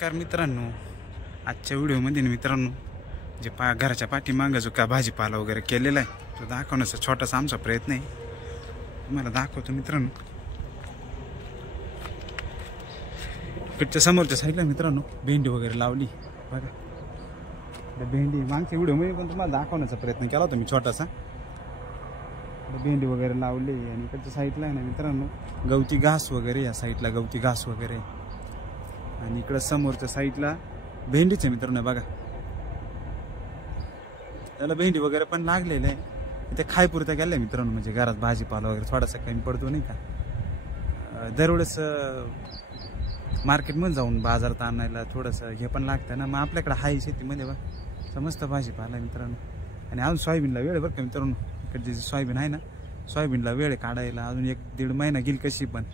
नमस्कार मित्रांनो, आजच्या व्हिडिओमध्ये मित्रांनो जे घराच्या पाठीमागं जो का भाजीपाला वगैरे केलेला आहे तो दाखवण्याचा छोटासा आमचा प्रयत्न आहे. तुम्हाला दाखवतो मित्रांनो. इकडच्या समोरच्या साईडला मित्रांनो भेंडी वगैरे लावली बघा. भेंडी मागच्या व्हिडिओमध्ये पण तुम्हाला दाखवण्याचा प्रयत्न केला होता मी छोटासा. भेंडी वगैरे लावली आणि इकडच्या साईडला आहे ना मित्रांनो गवती घास वगैरे, या साईडला गवती घास वगैरे आणि इकडं समोरच्या साईडला भेंडीच आहे मित्रांनो बघा. त्याला भेंडी वगैरे पण लागलेलं आहे. ते खायपुरता गेलं आहे मित्रांनो, म्हणजे घरात भाजीपाला वगैरे थोडासा कमी पडतो नाही का. दरवेळेस मार्केटमध्ये जाऊन बाजारात आणायला थोडंसं हे पण लागतं ना. मग आपल्याकडे हाय शेतीमध्ये बघ समस्त भाजीपाला मित्रांनो. आणि अजून सोयाबीनला वेळ आहे बरं का मित्रांनो. इकडची जी सोयाबीन आहे ना, सोयाबीनला वेळ आहे काढायला, अजून 1-1.5 महिना गेली कशी पण.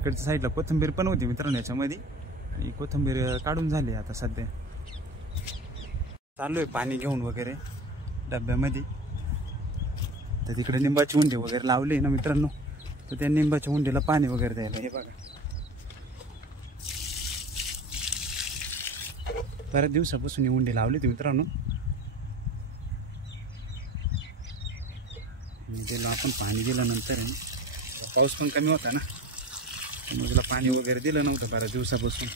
इकडच्या साईडला कोथिंबीर पण होती मित्रांनो याच्यामध्ये, आणि कोथिंबीर काढून झाली आता सध्या. चालू आहे पाणी घेऊन वगैरे डब्यामध्ये. तर तिकडे लिंबाची उंडी वगैरे लावली ना मित्रांनो, तर त्या लिंबाच्या उंडीला पाणी वगैरे द्यायला. हे बघा बऱ्याच दिवसापासून ही उंडी लावली होती मित्रांनो. त्याला आपण पाणी दिल्यानंतर पाऊस पण कमी होता ना, मग तिला पाणी वगैरे दिलं नव्हतं बऱ्याच दिवसापासून.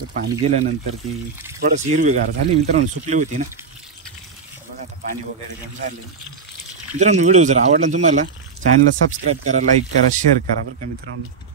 तर पाणी गेल्यानंतर ती थोडंसं हिरवीगार झाली मित्रांनो, सुकली होती ना. बघा आता पाणी वगैरे देऊन झाले मित्रांनो. व्हिडिओ जर आवडला तुम्हाला चॅनलला सबस्क्राईब करा, लाईक करा, शेअर करा बरं का मित्रांनो.